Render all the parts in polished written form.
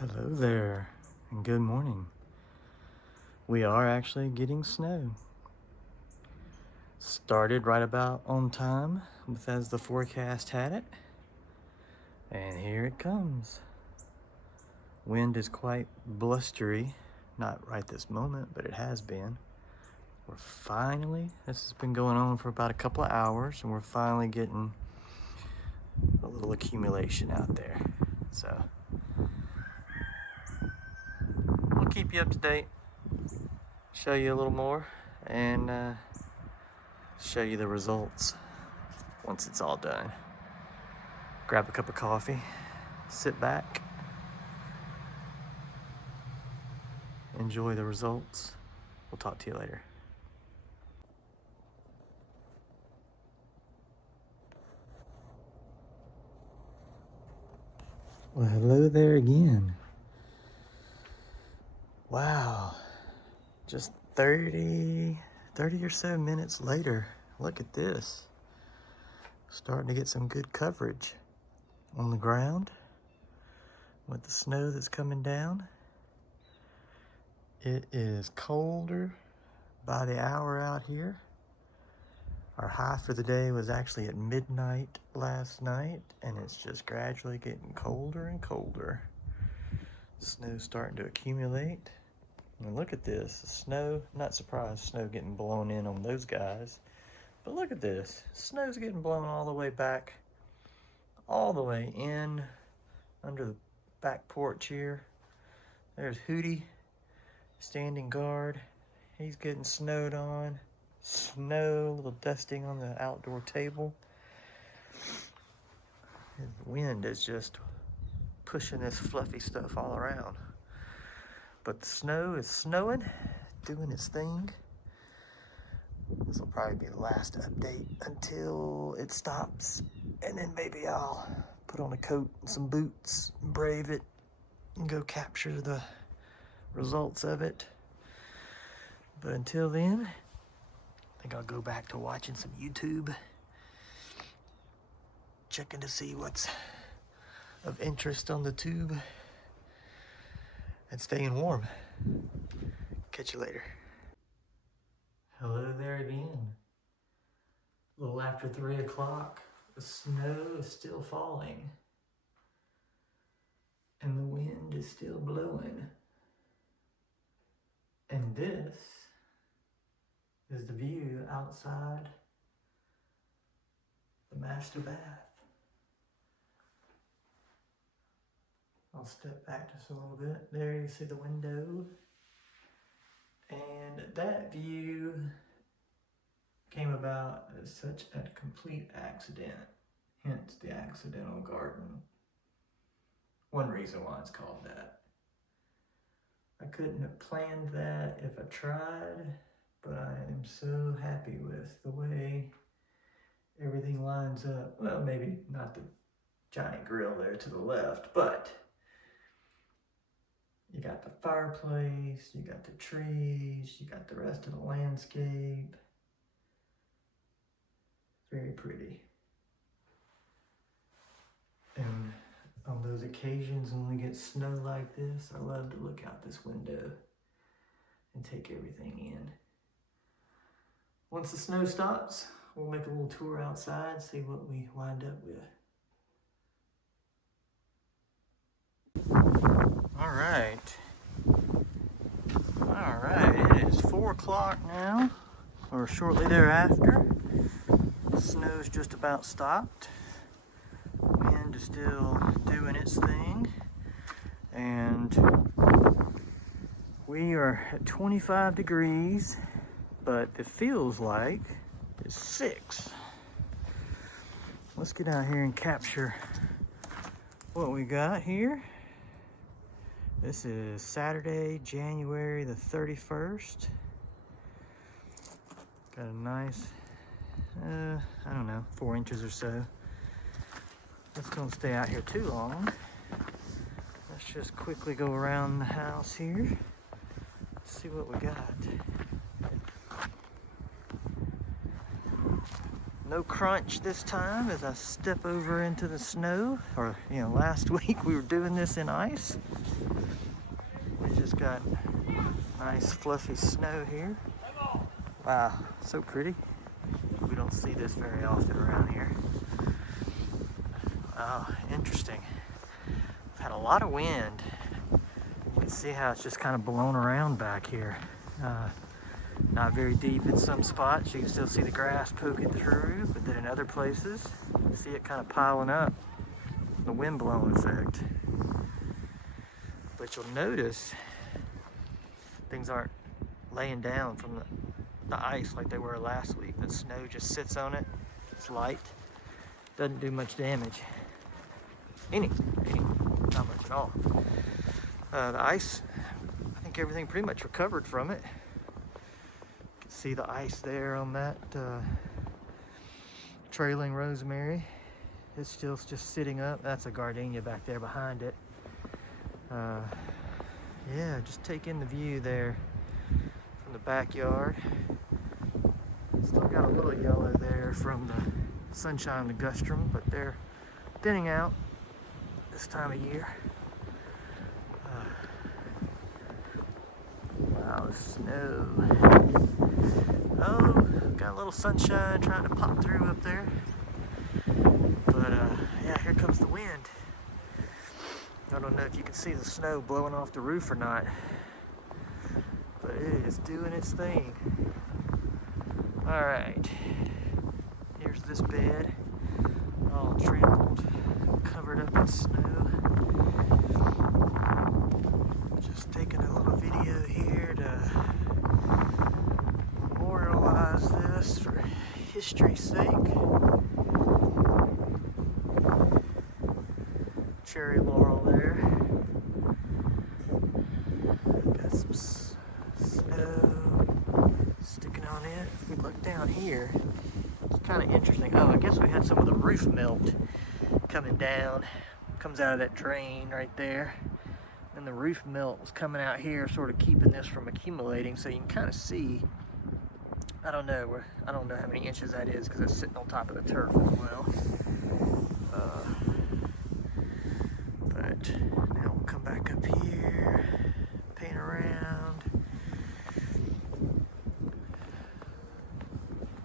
Hello there, and good morning. We are actually getting snow. Started right about on time as the forecast had it, and here it comes. Wind is quite blustery, not right this moment, but it has been. This has been going on for about a couple of hours, and we're finally getting a little accumulation out there. So we'll keep you up to date, show you a little more, and show you the results once it's all done. Grab a cup of coffee, sit back, enjoy the results. We'll talk to you later. Well, hello there again. Wow, just 30 or so minutes later, look at this. Starting to get some good coverage on the ground with the snow that's coming down. It is colder by the hour out here. Our high for the day was actually at midnight last night, and it's just gradually getting colder and colder. Snow's starting to accumulate. And look at this, snow, not surprised, snow getting blown in on those guys. But look at this, snow's getting blown all the way back, all the way in under the back porch here. There's Hootie standing guard. He's getting snowed on. Snow, a little dusting on the outdoor table. The wind is just pushing this fluffy stuff all around. But the snow is snowing, doing its thing. This will probably be the last update until it stops. And then maybe I'll put on a coat and some boots, and brave it, and go capture the results of it. But until then, I think I'll go back to watching some YouTube, checking to see what's of interest on the tube, and staying warm. Catch you later. Hello there again. A little after 3 o'clock, the snow is still falling, and the wind is still blowing. And this is the view outside the master bath. I'll step back just a little bit. There you see the window. And that view came about as such a complete accident, hence the accidental garden. One reason why it's called that. I couldn't have planned that if I tried, but I am so happy with the way everything lines up. Well, maybe not the giant grill there to the left, but you got the fireplace, you got the trees, you got the rest of the landscape. Very pretty. And on those occasions when we get snow like this, I love to look out this window and take everything in. Once the snow stops, we'll make a little tour outside, see what we wind up with. All right, it is 4 o'clock now, or shortly thereafter. The snow's just about stopped. Wind is still doing its thing, and we are at 25 degrees, but it feels like it's 6. Let's get out here and capture what we got here. This is Saturday, January the 31st. Got a nice, I don't know, 4 inches or so. Let's don't stay out here too long. Let's just quickly go around the house here, see what we got. No crunch this time as I step over into the snow. Or, you know, last week we were doing this in ice. We just got nice fluffy snow here. Wow, so pretty. We don't see this very often around here. Oh, interesting. We've had a lot of wind. You can see how it's just kind of blown around back here. Not very deep in some spots. You can still see the grass poking through, but then in other places, you see it kind of piling up. The wind blowing effect. But you'll notice things aren't laying down from the ice like they were last week. The snow just sits on it. It's light. Doesn't do much damage. Any, not much at all. The ice, I think everything pretty much recovered from it. You can see the ice there on that trailing rosemary. It's still just sitting up. That's a gardenia back there behind it. Yeah, just take in the view there from the backyard. Still got a little yellow there from the sunshine ligustrum, but they're thinning out this time of year. Wow, the snow. Oh, got a little sunshine trying to pop through up there. But yeah, here comes the wind. I don't know if you can see the snow blowing off the roof or not, but it is doing its thing. All right, here's this bed, all trampled, covered up in snow. Just taking a little video here to memorialize this for history's sake. Cherry laurel there. Got some snow sticking on it. If we look down here, it's kind of interesting. Oh, I guess we had some of the roof melt coming down. Comes out of that drain right there. And the roof melt was coming out here, sort of keeping this from accumulating. So you can kind of see, I don't know how many inches that is because it's sitting on top of the turf as well. But now we'll come back up here, paint around.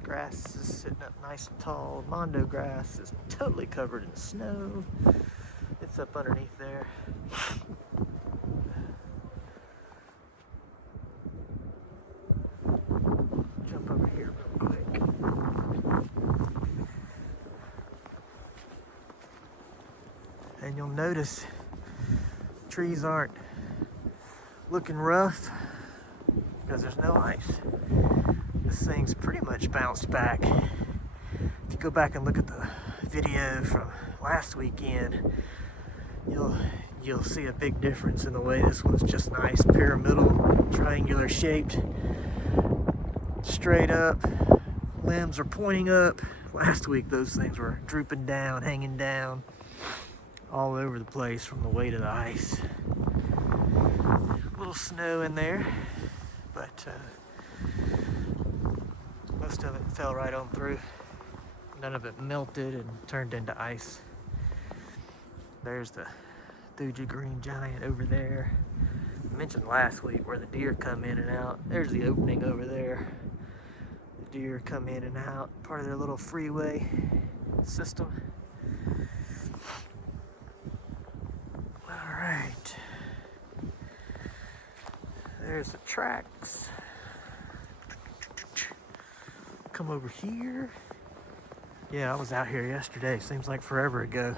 Grass is sitting up nice and tall. Mondo grass is totally covered in snow. It's up underneath there. Jump over here real quick. And you'll notice trees aren't looking rough because there's no ice. This thing's pretty much bounced back. If you go back and look at the video from last weekend, you'll see a big difference in the way this one's just nice, pyramidal, triangular shaped, straight up, limbs are pointing up. Last week those things were drooping down, hanging down, all over the place from the weight of the ice. A little snow in there, but most of it fell right on through. None of it melted and turned into ice. There's the Thuja green giant over there. I mentioned last week where the deer come in and out. There's the opening over there. The deer come in and out, part of their little freeway system. All right. There's the tracks. Come over here. Yeah, I was out here yesterday. Seems like forever ago.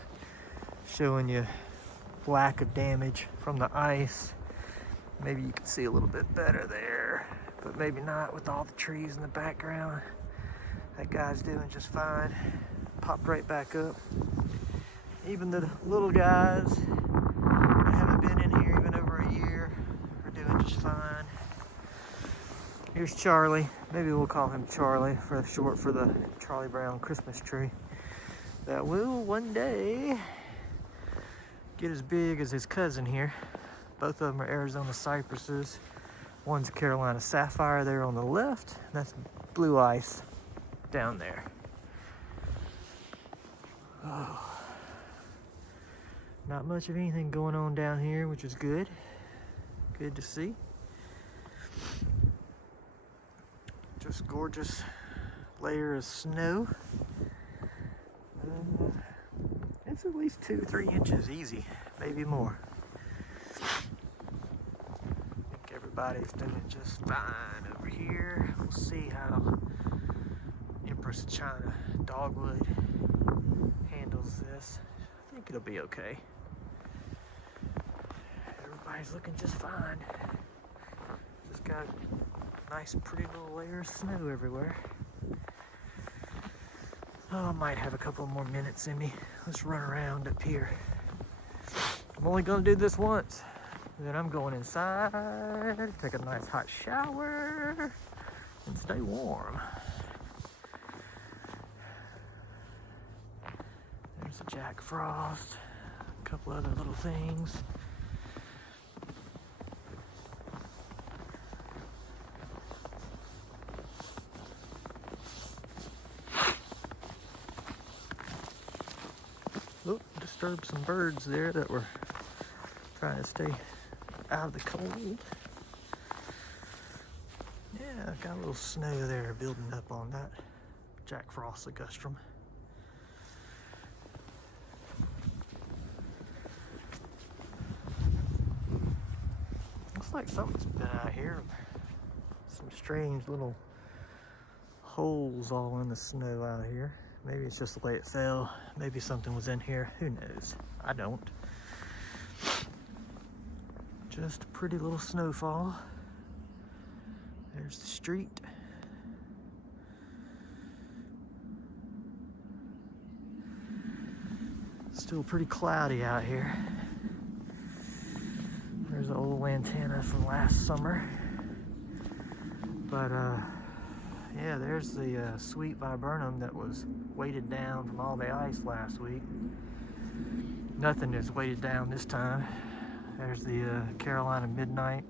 Showing you lack of damage from the ice. Maybe you can see a little bit better there, but maybe not with all the trees in the background. That guy's doing just fine. Popped right back up. Even the little guys that haven't been in here even over a year are doing just fine. Here's Charlie. Maybe we'll call him Charlie for short for the Charlie Brown Christmas tree. That will one day get as big as his cousin here. Both of them are Arizona cypresses. One's a Carolina sapphire there on the left. That's blue ice down there. Oh, not much of anything going on down here, which is good. Good to see. Just gorgeous layer of snow. It's at least 2-3 inches easy, maybe more. I think everybody's doing just fine over here. We'll see how Empress China Dogwood handles this. I think it'll be okay. Everybody's looking just fine. Just got a nice pretty little layer of snow everywhere. Oh, I might have a couple more minutes in me. Let's run around up here. I'm only gonna do this once. Then I'm going inside, take a nice hot shower, and stay warm. There's a Jack Frost, a couple other little things. Oh, disturbed some birds there that were trying to stay out of the cold. Yeah, got a little snow there building up on that Jack Frost ligustrum. Looks like something's been out here. Some strange little holes all in the snow out here. Maybe it's just the way it fell. Maybe something was in here. Who knows? I don't. Just a pretty little snowfall. There's the street. Still pretty cloudy out here. There's an old antenna from last summer. But yeah, there's the sweet viburnum that was weighted down from all the ice last week. Nothing is weighted down this time. There's the Carolina Midnight.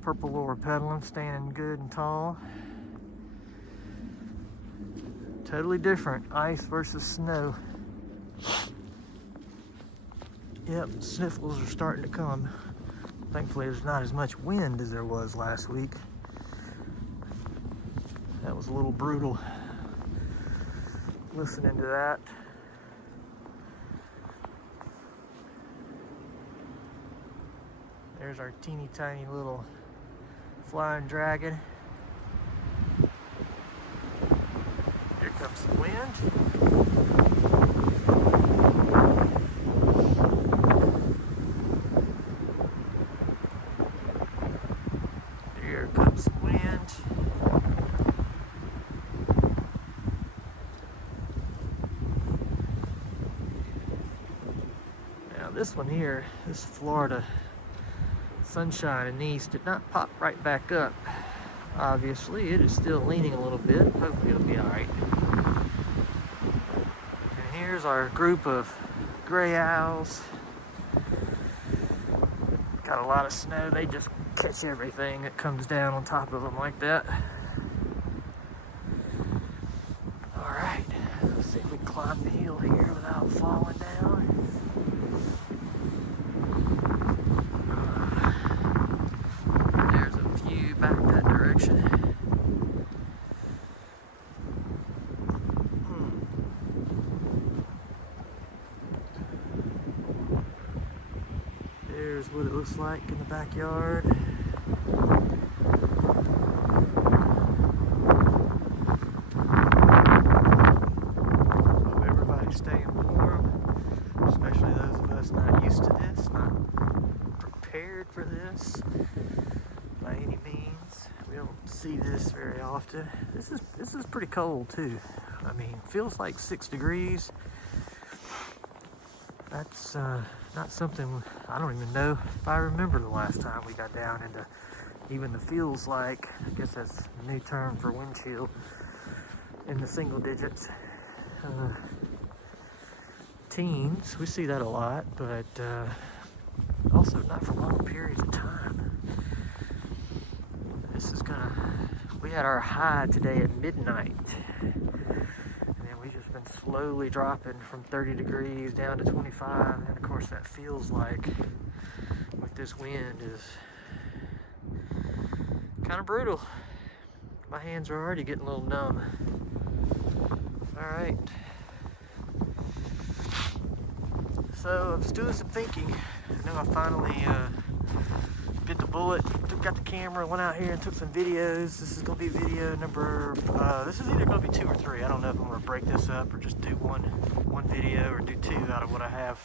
Purple Laura petalum, standing good and tall. Totally different, ice versus snow. Yep, sniffles are starting to come. Thankfully there's not as much wind as there was last week. That was a little brutal listening to that. There's our teeny tiny little flying dragon. Here comes the wind. Here comes the wind. Now this one here, this Florida Sunshine and East did not pop right back up. Obviously, it is still leaning a little bit. Hopefully it'll be alright. And here's our group of gray owls. Got a lot of snow. They just catch everything that comes down on top of them like that. Alright, let's see if we can climb the hill here without falling down. Back that direction. There's what it looks like in the backyard. Hope everybody's staying warm, especially those of us not used to this, not prepared for this by any means. We don't see this very often. This is pretty cold too. I mean, feels like 6 degrees. That's not something, I don't even know if I remember the last time we got down into even the feels like. I guess that's a new term for wind chill in the single digits. Teens, we see that a lot, but also not for long periods of time. This is we had our high today at midnight, and then we've just been slowly dropping from 30 degrees down to 25, and of course that feels like with this wind is kind of brutal. My hands are already getting a little numb. All right. So I was doing some thinking. I know I finally bit the bullet, got the camera, went out here and took some videos. This is gonna be video number, this is either gonna be 2 or 3. I don't know if I'm gonna break this up or just do one video or do 2 out of what I have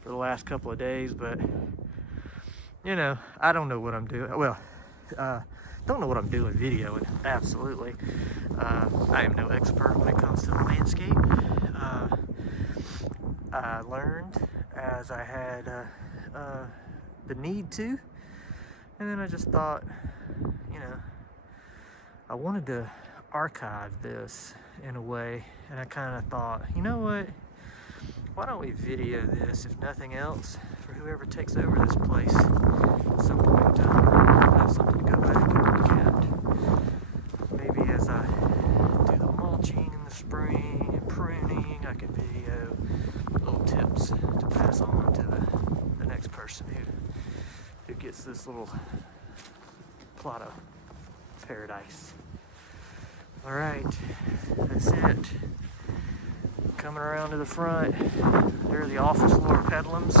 for the last couple of days, but you know, I don't know what I'm doing. Well, don't know what I'm doing videoing, absolutely. I am no expert when it comes to the landscape. I learned as I had the need to, and then I just thought, you know, I wanted to archive this in a way, and I kind of thought, you know what, why don't we video this, if nothing else, for whoever takes over this place at some point in time. I have something to go back and look at. Maybe as I do the mulching in the spring and pruning, I can video little tips to pass on to the next person who gets this little plot of paradise. All right, that's it. Coming around to the front, there are the office floor pedlums.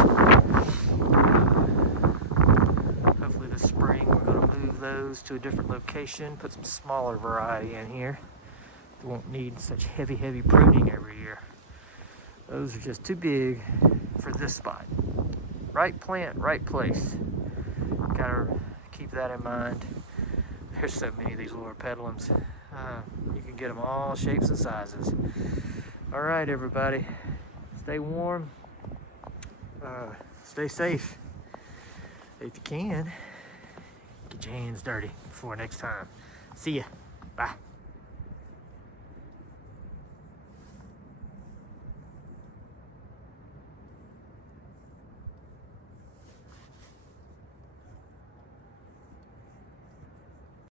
Hopefully this spring we're going to move those to a different location, put some smaller variety in here. We won't need such heavy pruning every year. Those are just too big for this spot. Right plant, right place. Gotta keep that in mind. There's so many of these lower pedlums. You can get them all shapes and sizes. All right, everybody. Stay warm. Stay safe. If you can, get your hands dirty before next time. See ya. Bye.